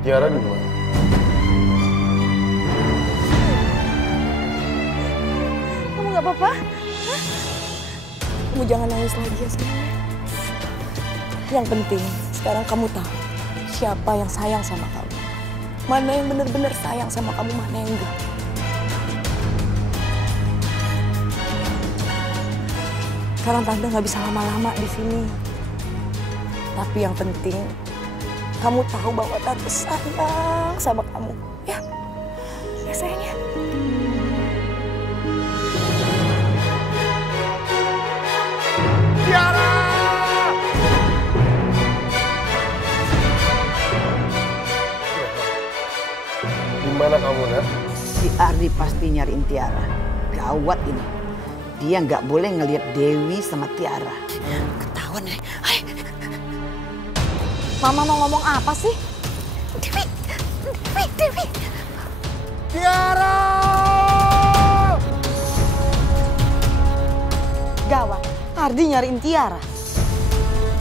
Tiara di mana? Kamu nggak apa-apa? Kamu jangan nangis lagi ya sayang. Yang penting sekarang kamu tahu siapa yang sayang sama kamu. Mana yang benar-benar sayang sama kamu, mana yang enggak. Sekarang Tante nggak bisa lama-lama di sini. Tapi yang penting kamu tahu bahwa Tante sayang sama kamu, ya? Ya sayangnya. Tiara! Gimana kamu, Nak? Si Ardi pasti nyariin Tiara. Gawat ini. Dia nggak boleh ngelihat Dewi sama Tiara. Ketahuan ya. Hai. Mama mau ngomong apa sih? Dewi. Tiara! Gawat, Ardi nyariin Tiara.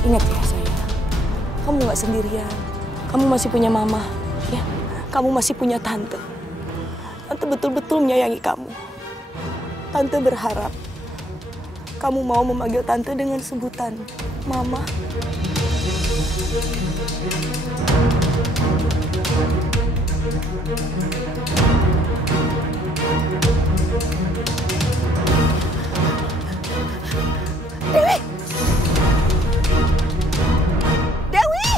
Ingat ya sayang, kamu nggak sendirian. Kamu masih punya mama, ya. Kamu masih punya tante. Tante betul-betul menyayangi kamu. Tante berharap kamu mau memanggil tante dengan sebutan mama. Dewi! Dewi!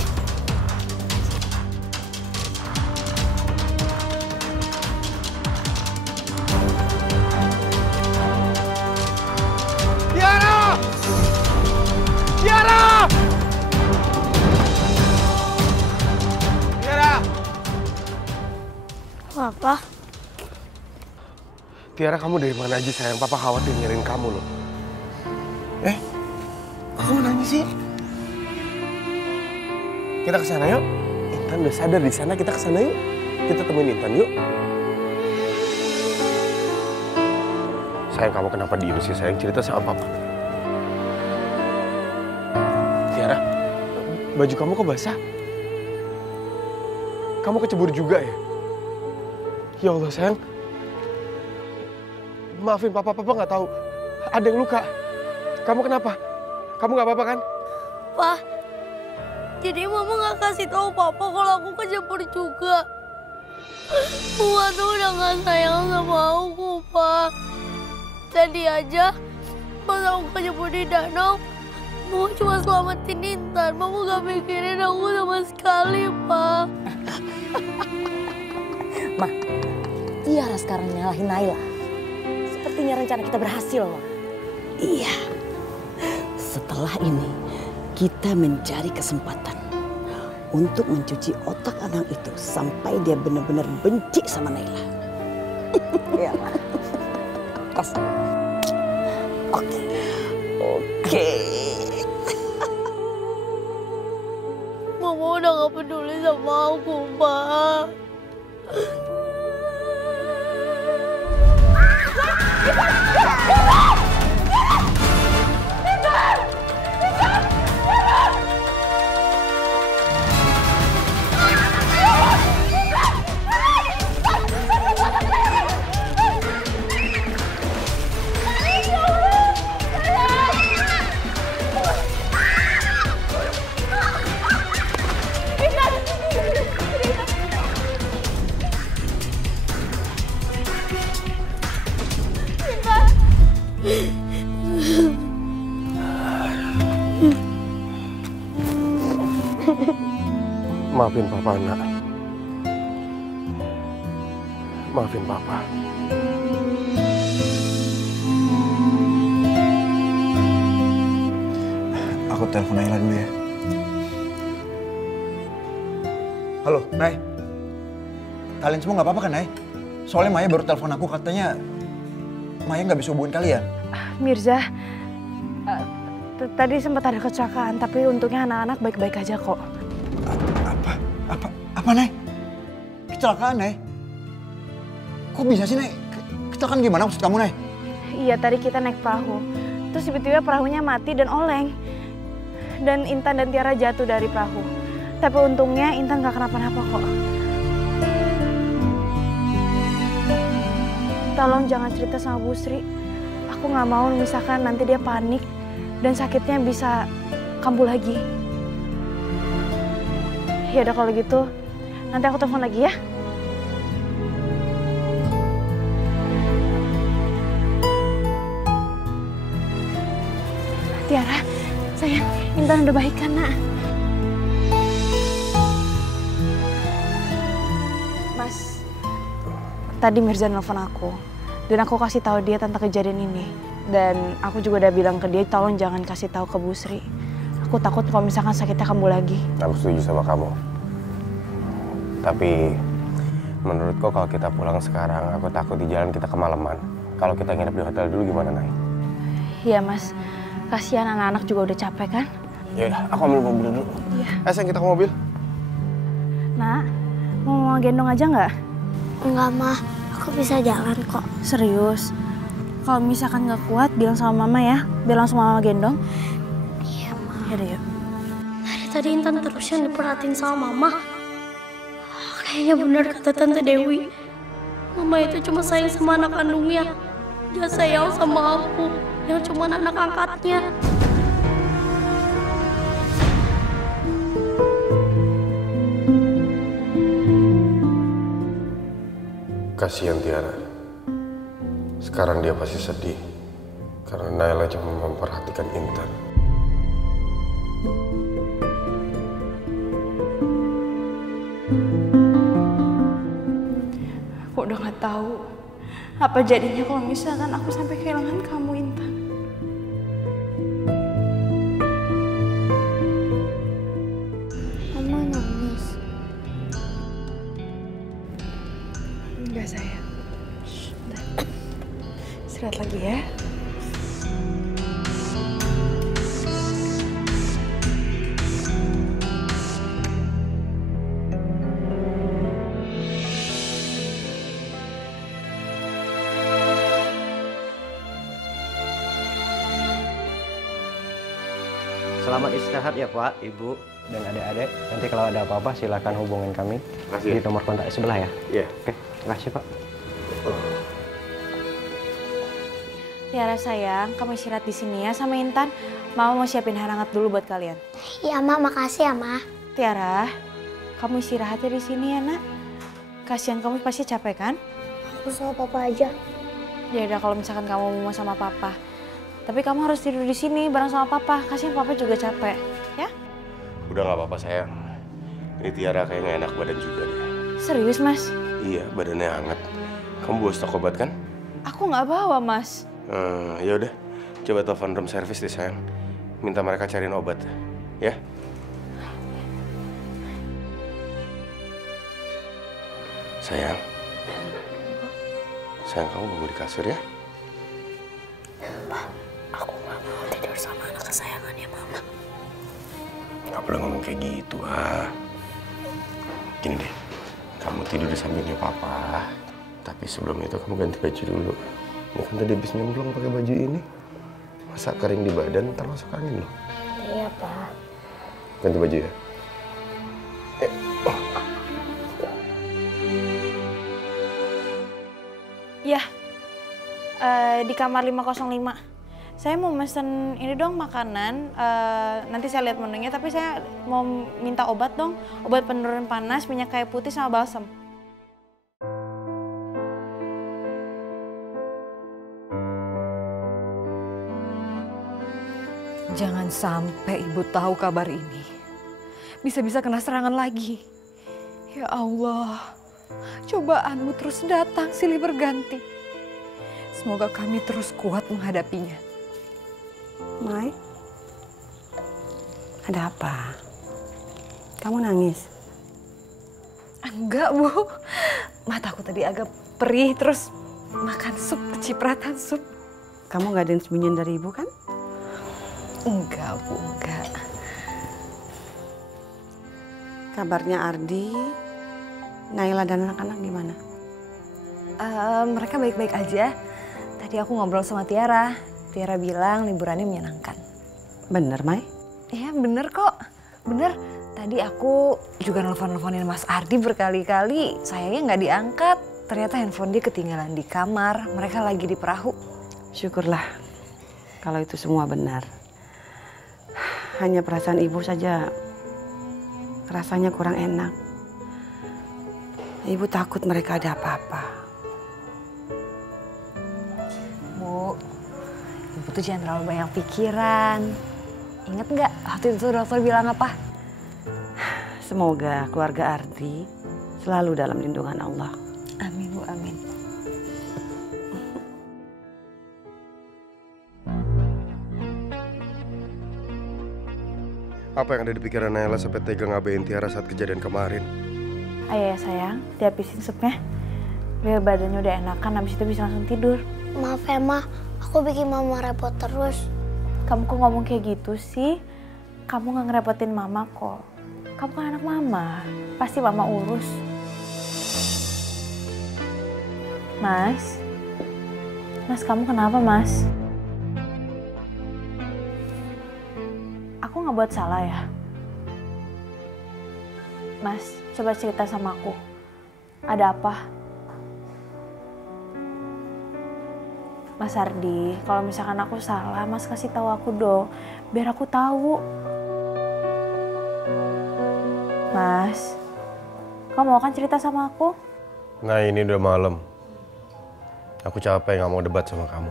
Tiara! Tiara! Tiara! Apa? Tiara, kamu dari mana aja sayang? Papa khawatir nyariin kamu loh. Kok kamu nangis sih? Kita ke sana yuk. Intan udah sadar di sana, kita ke sana yuk. Kita temuin Intan yuk. Sayang, kamu kenapa diem sih sayang? Cerita sama Papa. Tiara, baju kamu kok basah? Kamu kecebur juga ya? Ya Allah sayang. Maafin Papa nggak tahu. Ada yang luka. Kamu kenapa? Kamu nggak apa-apa kan? Pak, jadi Mama nggak kasih tahu Papa kalau aku kejebur juga. Mama tuh udah nggak sayang sama aku, Pak. Tadi aja pas aku kejebur di danau, Mama cuma selamatin Intan. Mama nggak mikirin aku sama sekali, Pak. Ma, Tiara sekarang nyalahin Naila. Sepertinya rencana kita berhasil, Ma. Iya. Setelah ini, kita mencari kesempatan untuk mencuci otak anak itu sampai dia benar-benar benci sama Naila. Iya, Ma. Pas. Oke. Mama udah nggak peduli sama aku, Pak. Maafin Papa, Nak. Maafin Papa. Aku telepon Naila dulu ya. Halo, Nay. Kalian semua nggak apa-apa kan, Nay? Soalnya Maya baru telepon aku, katanya Maya nggak bisa hubungin kalian. Mirza, tadi sempat ada kecelakaan, tapi untungnya anak-anak baik-baik aja kok. Apa, Nay? Kecelakaan, Nay? Kok bisa sih, Nay? Kecelakaan gimana maksud kamu, Nay? Iya, tadi kita naik perahu. Terus tiba-tiba perahunya mati dan oleng. Dan Intan dan Tiara jatuh dari perahu. Tapi untungnya Intan gak kenapa-napa kok. Tolong jangan cerita sama Bu Sri. Aku gak mau misalkan nanti dia panik dan sakitnya bisa kambuh lagi. Ya udah kalau gitu, nanti aku telepon lagi ya. Tiara, sayang, Intan udah baik kan, Nak? Mas, tadi Mirza nelfon aku dan aku kasih tahu dia tentang kejadian ini. Dan aku juga udah bilang ke dia, tolong jangan kasih tahu ke Bu Sri. Aku takut kalau misalkan sakitnya kambuh lagi. Aku setuju sama kamu. Tapi menurutku kalau kita pulang sekarang, aku takut di jalan kita kemalaman. Kalau kita nginep di hotel dulu gimana, Nay? Iya, Mas. Kasihan anak-anak juga udah capek kan? Ya udah, aku ambil mobil dulu. Iya. Sayang, kita ke mobil. Nak, mau gendong aja nggak? Enggak, Mah. Aku bisa jalan kok. Serius? Kalau misalkan nggak kuat, bilang sama Mama ya. Bilang sama Mama gendong. Iya, Mah. Yaudah, yuk. Dari tadi Intan terus yang diperhatiin sama Mama. Kayaknya benar kata Tante Dewi. Mama itu cuma sayang sama anak kandungnya. Dia sayang sama aku, yang cuma anak angkatnya. Kasihan Tiara. Sekarang dia pasti sedih karena Naila cuma memperhatikan Intan. Aku udah nggak tahu apa jadinya kalau misalkan aku sampai kehilangan kamu, Intan. Mama nangis. Enggak, sayang. Istirahat lagi ya. Selamat istirahat ya Pak, Ibu, dan adik-adik. Nanti kalau ada apa-apa silakan hubungin kami di nomor kontak sebelah ya. Iya. Oke, terima kasih Pak. Tiara sayang, kamu istirahat di sini ya sama Intan. Mama mau siapin air hangat dulu buat kalian. Iya, Ma. Makasih ya, Ma. Tiara, kamu istirahatnya di sini ya, Nak. Kasihan kamu pasti capek kan? Aku sama Papa aja. Ya udah kalau misalkan kamu mau sama Papa. Tapi kamu harus tidur di sini bareng sama Papa. Kasihan Papa juga capek, ya? Udah nggak apa-apa sayang. Ini Tiara kayak nggak enak badan juga deh. Serius, Mas? Iya, badannya hangat. Kamu bawa stok obat kan? Aku nggak bawa, Mas. Ya udah, coba telepon room service deh sayang. Minta mereka cariin obat, ya? Sayang, kamu bangun di kasur ya? Aku gak mau tidur sama anak kesayangannya Mama. Gak boleh ngomong kayak gitu, Gini deh, kamu tidur di sampingnya Papa. Tapi sebelum itu kamu ganti baju dulu. Ini kan tadi habis nyemplung pakai baju ini. Masa kering di badan, ntar masuk angin loh. Iya, Pak. Ganti baju ya. Ya, di kamar 505. Saya mau mesen ini dong makanan, nanti saya lihat menunya, tapi saya mau minta obat dong. Obat penurun panas, minyak kayu putih, sama balsam. Jangan sampai ibu tahu kabar ini. Bisa-bisa kena serangan lagi. Ya Allah, cobaanmu terus datang silih berganti. Semoga kami terus kuat menghadapinya. Mai, ada apa? Kamu nangis? Enggak, Bu. Mataku tadi agak perih, terus makan sup, cipratan sup. Kamu gak ada yang sembunyian dari ibu kan? Enggak, Bu, enggak. Kabarnya Ardi, Naila dan anak-anak gimana? Mereka baik-baik aja. Tadi aku ngobrol sama Tiara. Tiara bilang liburannya menyenangkan. Bener, Mai? Iya, bener kok. Bener. Tadi aku juga nelfon-nelfonin Mas Ardi berkali-kali, sayangnya nggak diangkat. Ternyata handphone dia ketinggalan di kamar, mereka lagi di perahu. Syukurlah kalau itu semua benar. Hanya perasaan ibu saja rasanya kurang enak. Ibu takut mereka ada apa-apa. Bu, ibu tuh jangan terlalu banyak pikiran. Ingat nggak waktu itu dokter bilang apa? Semoga keluarga Ardi selalu dalam lindungan Allah. Amin Bu, amin. Apa yang ada di pikiran Naila sampai tega ngabain Tiara saat kejadian kemarin? Ayo ya sayang, dihabisin supnya. Biar badannya udah enakan, habis itu bisa langsung tidur. Maaf ya, Ma. Aku bikin Mama repot terus. Kamu kok ngomong kayak gitu sih? Kamu gak ngerepotin Mama kok. Kamu kan anak Mama. Pasti Mama urus. Mas? Mas, kamu kenapa, Mas? Aku gak buat salah ya? Mas, coba cerita sama aku. Ada apa? Mas Ardi, kalau misalkan aku salah, Mas kasih tahu aku dong, biar aku tahu. Mas, kamu mau kan cerita sama aku? Nah, ini udah malam. Aku capek nggak mau debat sama kamu.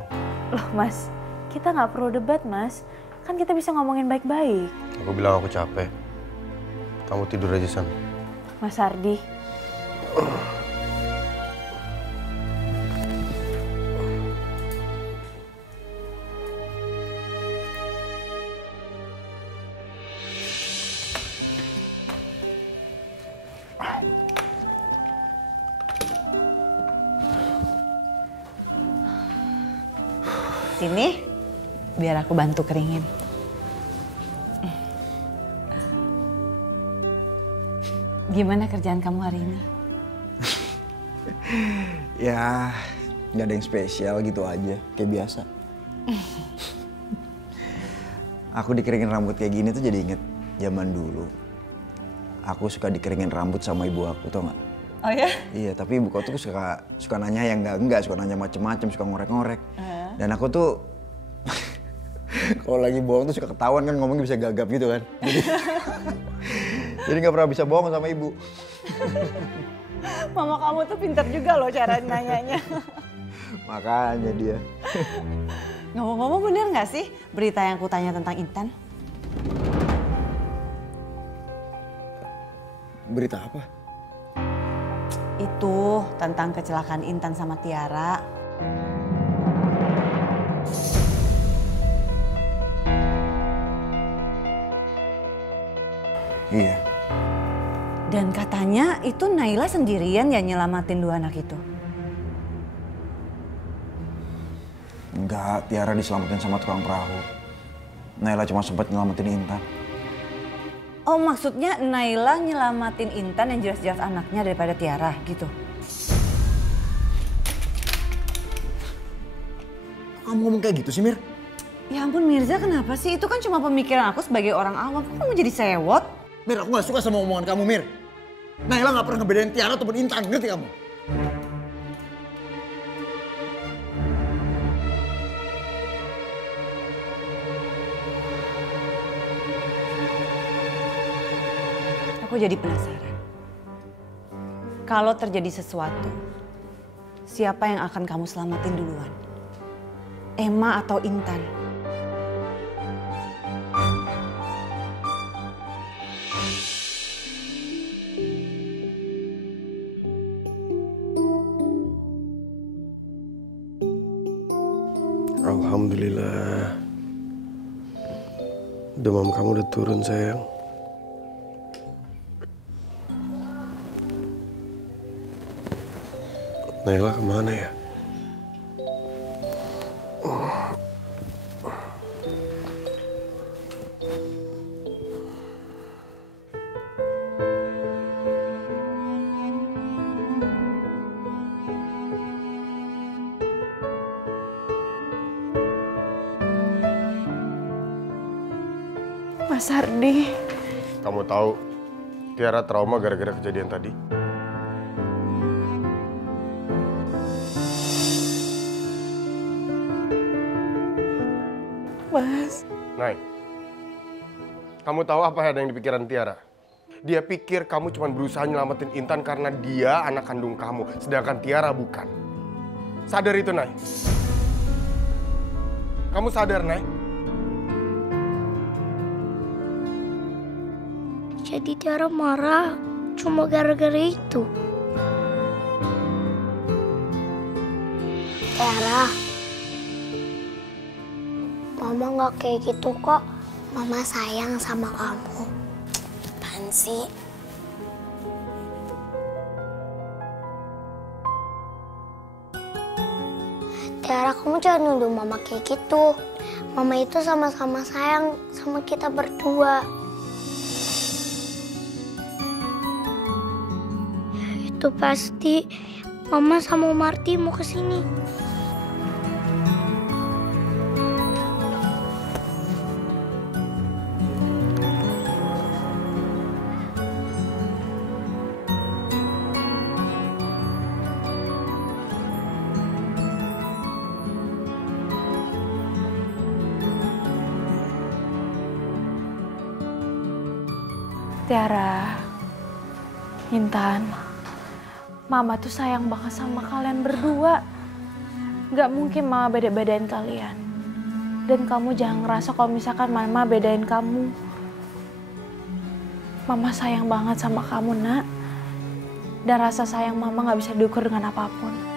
Loh Mas, kita nggak perlu debat Mas. Kan kita bisa ngomongin baik-baik. Aku bilang aku capek. Kamu tidur aja sana. Mas Ardi. Sini, biar aku bantu keringin. Gimana kerjaan kamu hari ini? Ya, nggak ada yang spesial gitu aja, kayak biasa. Aku dikeringin rambut kayak gini tuh jadi inget zaman dulu. Aku suka dikeringin rambut sama ibu aku, tau nggak? Oh ya? Iya, tapi ibu aku tuh suka nanya yang enggak, suka nanya macem-macem, suka ngorek-ngorek. Dan aku tuh kalau lagi bohong tuh suka ketahuan kan, ngomongnya bisa gagap gitu kan. Jadi nggak pernah bisa bohong sama ibu. Mama kamu tuh pintar juga loh cara nanyanya. Makanya dia. Ngomong-ngomong bener nggak sih berita yang aku tanya tentang Intan? Berita apa? Itu tentang kecelakaan Intan sama Tiara. Iya. Dan katanya itu Naila sendirian yang nyelamatin dua anak itu. Enggak, Tiara diselamatin sama tukang perahu. Naila cuma sempat nyelamatin Intan. Oh, maksudnya Naila nyelamatin Intan yang jelas-jelas anaknya daripada Tiara gitu. Kamu ngomong kayak gitu sih, Mir? Ya ampun Mirza, kenapa sih? Itu kan cuma pemikiran aku sebagai orang awam. Kok kamu jadi sewot? Mir, aku gak suka sama omongan kamu, Mir. Naila gak pernah ngebedain Tiara ataupun Intan, ngerti kamu? Aku jadi penasaran. Kalau terjadi sesuatu, siapa yang akan kamu selamatin duluan? Emma atau Intan? Alhamdulillah. Demam kamu udah turun, sayang. Naila kemana ya? Mas Ardi. Kamu tahu Tiara trauma gara-gara kejadian tadi? Mas. Nay, kamu tahu apa yang ada di pikiran Tiara? Dia pikir kamu cuma berusaha nyelamatin Intan karena dia anak kandung kamu, sedangkan Tiara bukan. Sadar itu, Nay? Kamu sadar, Nay? Jadi Tiara marah cuma gara-gara itu. Tiara, Mama nggak kayak gitu kok. Mama sayang sama kamu. Apaan sih? Tiara, kamu jangan nuduh Mama kayak gitu. Mama itu sama-sama sayang sama kita berdua. Itu pasti Mama sama Marty mau kesini. Tiara, Intan, Mama tuh sayang banget sama kalian berdua. Gak mungkin Mama beda-bedain kalian. Dan kamu jangan ngerasa kalau misalkan Mama bedain kamu. Mama sayang banget sama kamu, Nak. Dan rasa sayang Mama gak bisa diukur dengan apapun.